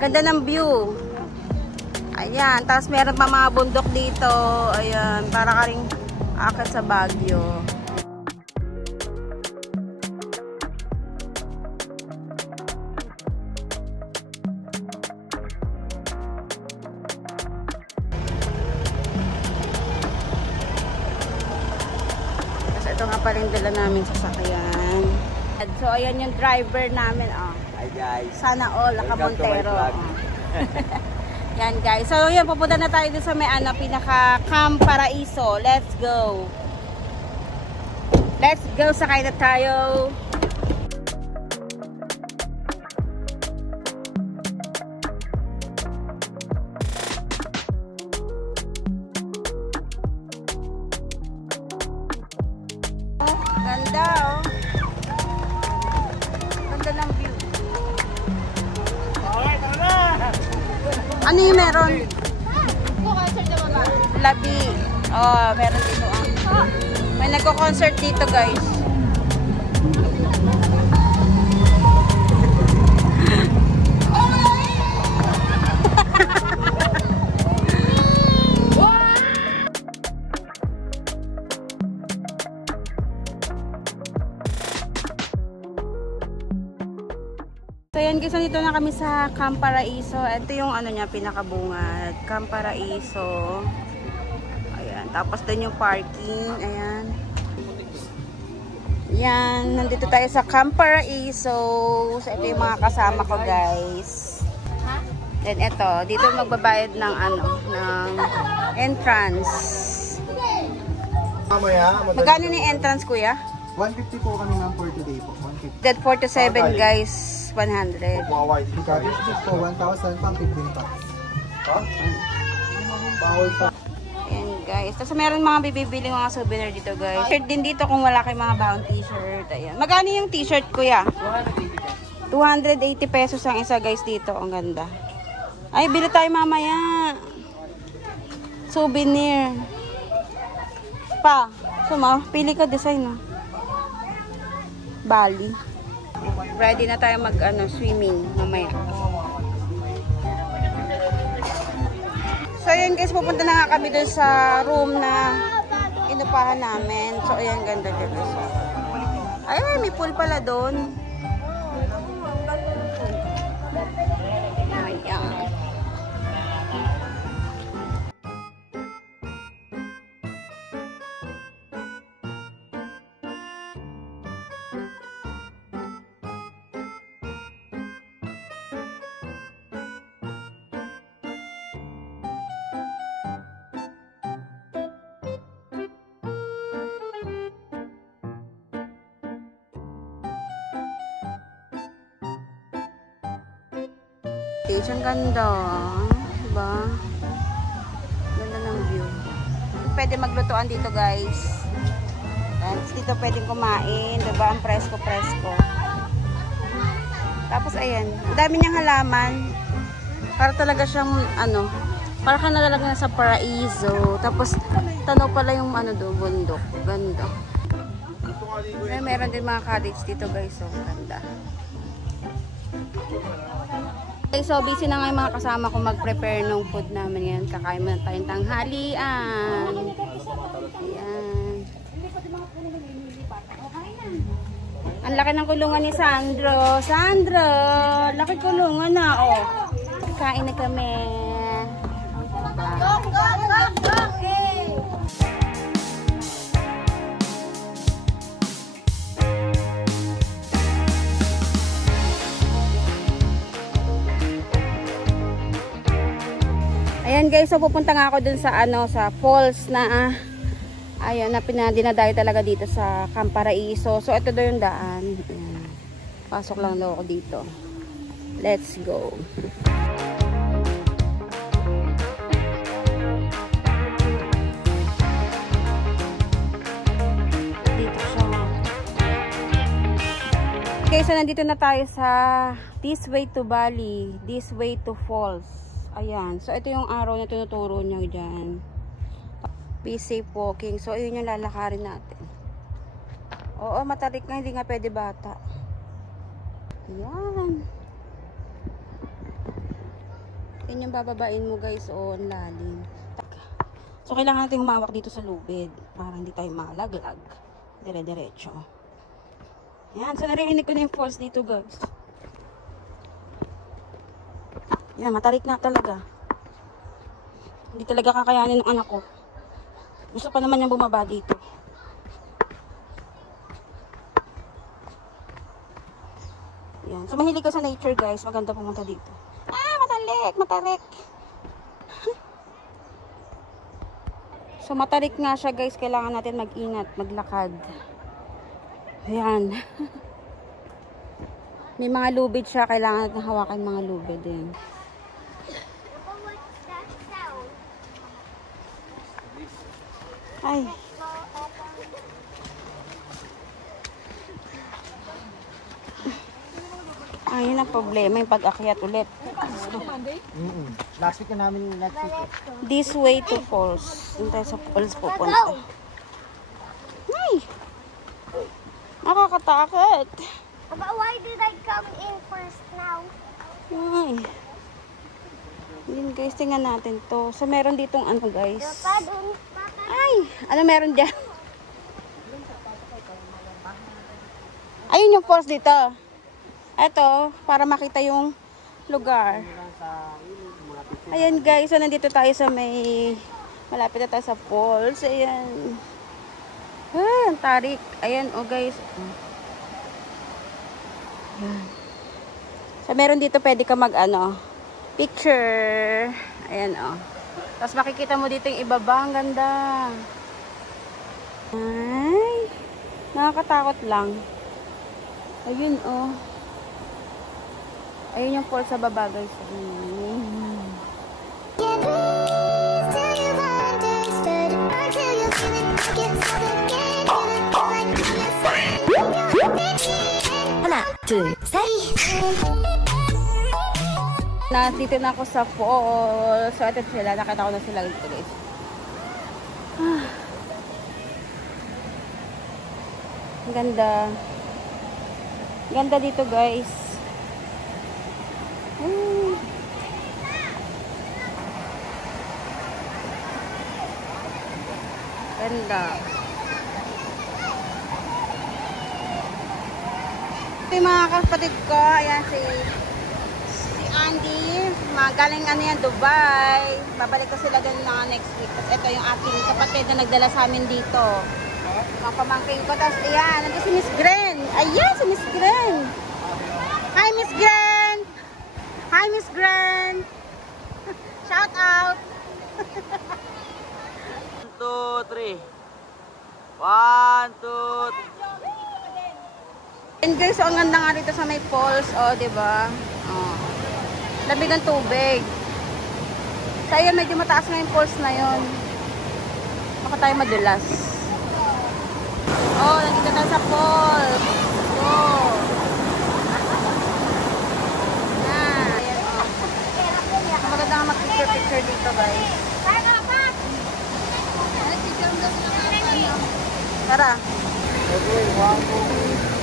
Ganda ng view. Ayan, tapos meron pa mga bundok dito. Ayan, para ka ring akit sa Baguio. Tapos ito nga pa rin dala namin sasakyan. So ayan yung driver namin, oh. Hi guys. Sana all, naka-Montero. Yan guys. So yun, pupunta na tayo dun sa may pinaka Camp Paraiso. Let's go. Let's go, sakay na tayo. Ganda oh. Ganda ng view. Ano yung meron? Labi. Oh, meron dito ang. May nagko-concert dito, guys. So yan guys, nandito na kami sa Camp Paraiso. Ito yung niya, pinakabungad. Camp Paraiso. Ayan, tapos din yung parking. Ayan. Yan, nandito tayo sa Camp Paraiso. So ito yung mga kasama ko guys. Then ito, dito magbabayad ng ng entrance. Magkano na yung entrance kuya? 150 po kami ng for today po. 150. That 4 to 7 guys, 100. Garbage po, 1,000 pang 15 pa. Ha? Bawal pa. Ayan guys. Tapos meron mga bibibiling mga souvenir dito guys. T-shirt din dito kung wala kayong mga bound t-shirt. Ayan. Magkano yung t-shirt kuya? 280 pesos ang isa guys dito. Ang ganda. Ay, bili tayo mamaya. Souvenir. Pa. Suma, pili ka design no. Bali. Ready na tayo mag swimming mamaya. So ayan guys, pupunta na nga kami dun sa room na inupahan namin. So ayan, ganda dito. Ay, may pool pala doon. Ayan. Ang ganda, diba? Ganda ng view. Pwede maglutuan dito guys. Dito pwedeng kumain, diba? Ang presko-presko. Tapos ayan, ang dami niyang halaman. Para talaga siyang para ka na talaga sa paraiso. Tapos tanaw pala yung doon, bundok. Ganda. Meron din mga cottage dito guys. So ganda. Okay, so busy na nga yung mga kasama ko mag-prepare ng food namin ngayon. Kakain muna tayong tanghalian. Ayan. Ang laki ng kulungan ni Sandro. Sandro! Laki kulungan na, oh. Kain na kami. Ayan guys, so pupunta nga ako dun sa sa falls na ayun, na dinadayo talaga dito sa Camp Paraiso. So ito daw yung daan. Ayan. Pasok lang daw ako dito. Let's go. guys, so nandito na tayo sa This Way to Bali, This Way to Falls. Ayan. So ito yung araw na tinuturo niya dyan. Be safe walking. So ayun yung lalakarin natin. Oo, matarik nga. Hindi nga pwede bata. Ayan. Yan yung bababain mo guys. Oo, ang lalim. So kailangan natin humawak dito sa lubid para hindi tayo malaglag. Dire-diretso. Yan. So narinig ko na yung falls dito guys. Yan, matarik na talaga. Hindi talaga kakayanin ng anak ko. Gusto pa naman niyang bumaba dito. Yan. So mahilig ka sa nature guys. Maganda pumunta dito. Ah, matarik, matarik. So matarik nga siya guys. Kailangan natin mag-ingat, maglakad. Ayan. May mga lubid siya. Kailangan natin hawakan mga lubid din. Ay. Ayun ang problema, yung pag-akyat ulit. Last week na namin next week. This Way to Falls. Doon tayo sa falls pupunta. Ay! Nakakatakot. But why did I come in first now? Ay. Yun guys, tingnan natin to. So meron ditong ano guys. Ay! Ano meron dyan? Ayun yung falls dito. Ito, para makita yung lugar. Ayan guys, so nandito tayo sa may malapit na tayo sa falls. Ayan. Ay, ang tarik. Ayan, oh guys. Ayan. So meron dito pwede ka mag ano, picture. Ayan, oh. Tapos makikita mo dito yung ibaba. Ang ganda. Ay, nakakatakot lang. Ayun, oh. Ayun yung falls sa baba, guys. Hala, 2, 3. Nandito na ako sa falls. So, ito sila. Nakita ko na sila dito, guys. Ang ganda. Ganda dito, guys. Ganda. Ito yung mga kapatid ko. Ayan si Andy. Galing ano yan, Dubai. Babalik ko sila doon na next week. Tapos ito yung aking kapatid na nagdala sa amin dito. Mga pamangking ko. Tapos ayan, nandito si Miss Gren. Ayan, si Miss Gren. Hi, Miss Gren. Hi, Miss Gren. Shout out. 1, 2, 3. 1, 2, 3. And guys, so ang ganda nga dito sa may falls. Oh, diba? Oh. Lamig ng tubig. So, ayan, medyo mataas na yung falls na yun. Baka tayo madulas. Oh, nandito tayo sa falls. Oh. Ayan, oh. Maganda nga mag-picture dito, guys. Tara. Okay, 1, 2, 3.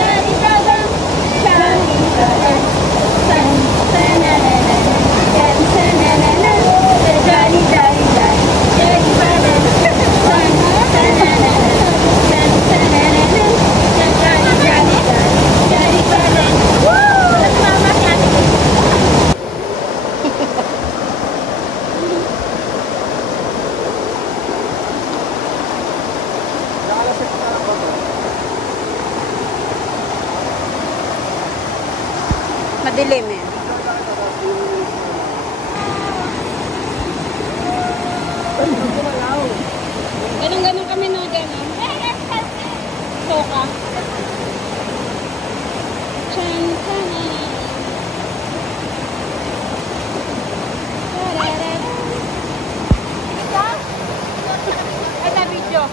Daddy, Dilim eh. Ganun kami no, ganun. Soka. Chan, chan, Ito video.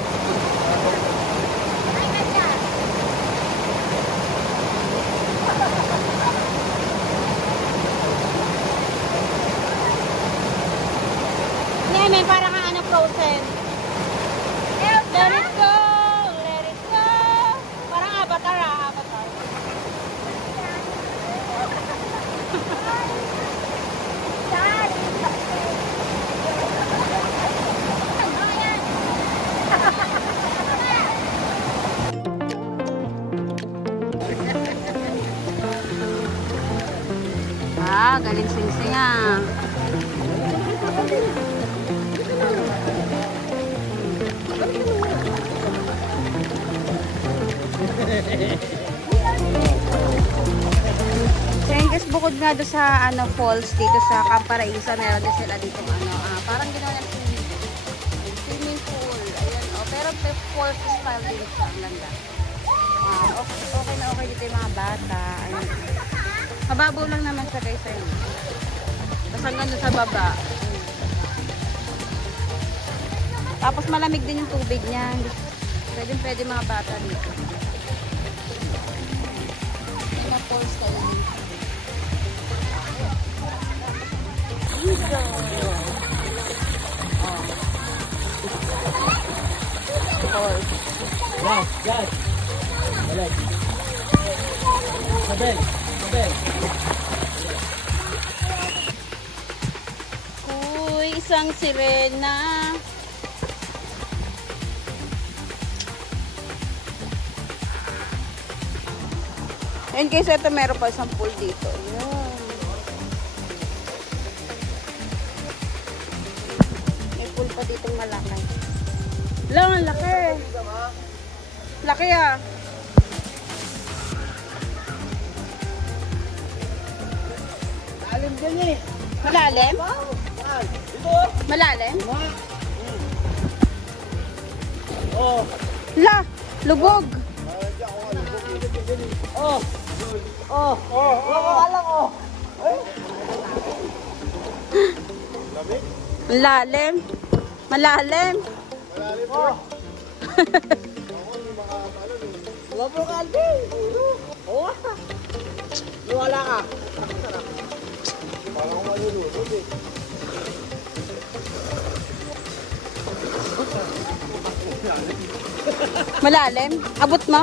May parang ano, frozen. Let it go, let it go. Parang avatar, avatar. Galing sing-sing ah. Guys, bukod nga doon sa ano falls dito sa Camp Paraiso, meron din sila dito parang ginawa ng swimming pool. Ayan, pero falls style din siya, ang ganda. Okay na okay dito yung mga bata. Ayan. Mababaw lang naman siya guys. Ayun. Tapos hanggang doon sa baba. Ayan. Tapos malamig din yung tubig niya. Pwede mga bata dito. Mga falls kayo dito. Guys. Balik. Sabel. Uy, isang sirena. And guys, ito meron pa isang pool dito. Yun. May pool pa dito malaki. Lang, ang laki. Laki ah. Alim din eh. Malalim? Ito. Malalim? Oh. La, lubog. Oh. Alang oh. Malalim. Malalim. Oh. Wala po kalbi. Oh. Wala ka. Parang malulunod eh. Malalim? Abot mo?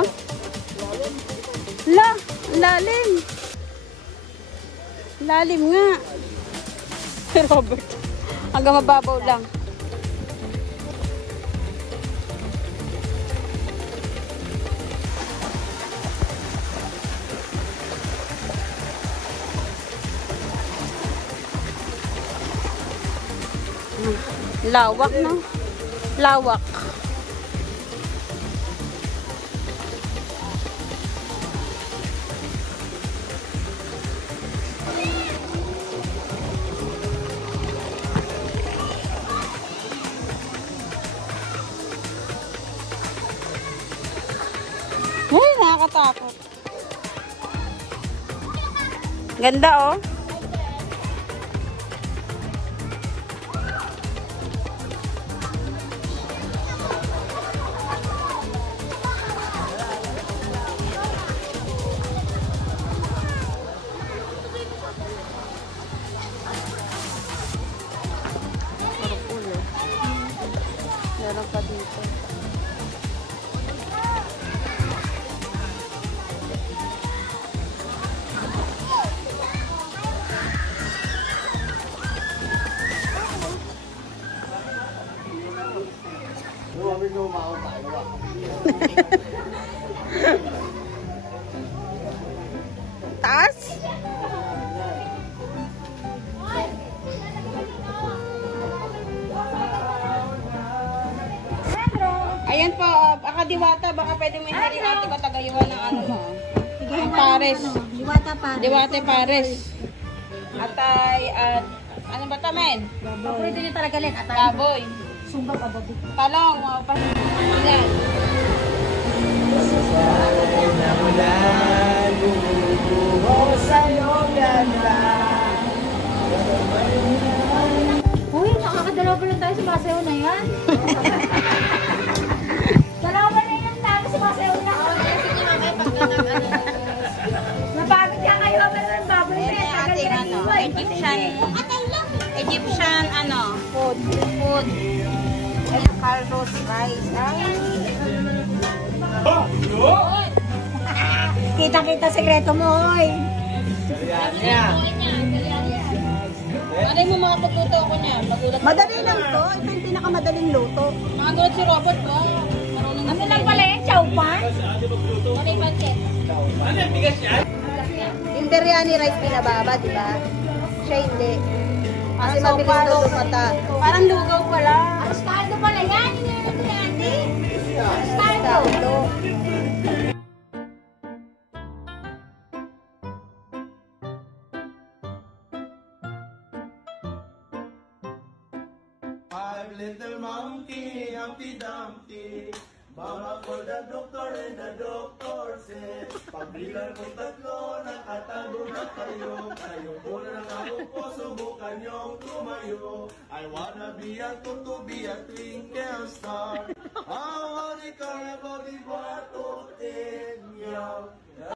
La, lalim. Lalim nga. Robert. Hanggang mababaw lang. Lawak, no? Lawak. Uy, nakakatakot. Ganda, oh. Meron pa dito. Taas? Ayan po, Akadiwata, baka pwede may hari ate ko tagayuan ng ano mo. Ang Pares. Diwata pa. Diwate Pares. Atay at ano ba tamen? Paborito niyo talaga Len. Atay. Baboy. Sumba pa babi. Talong, mga pasigan. Uy, nakakadalawa pa lang tayo sa masayaw na yan. Dalawa pa na yan namin sa masayaw na. Napagod ka kayo. Pero ang baboy na yan. Tagal ka Ano, nag-iwan. Egyptian ano, food. And Carlos rice. Kita-kita sekreto mo, oy. Ano mo mga pagluto ko niya? Magulat. Madali lang to. Ito yung pinakamadaling luto. Magulat si Robert ko. Marunong Ano lang pala yan? Chow pan? Ano yung pancit? Yung biryani rice pinababa, di ba? Siya hindi. Kasi mabilis na lumata. Parang lugaw pala. Aros kaldo pala yan. Hindi na ito ni Andy. Aros kaldo. Five little monkey, Humpty Dumpty. Mama called the doctor and the doctor said, pagbilang kong tatlo, nakatago na kayo. Kayo po na ako po, subukan niyong tumayo. I wanna be a to be a twinkle star. I wanna carry about the bottle in you.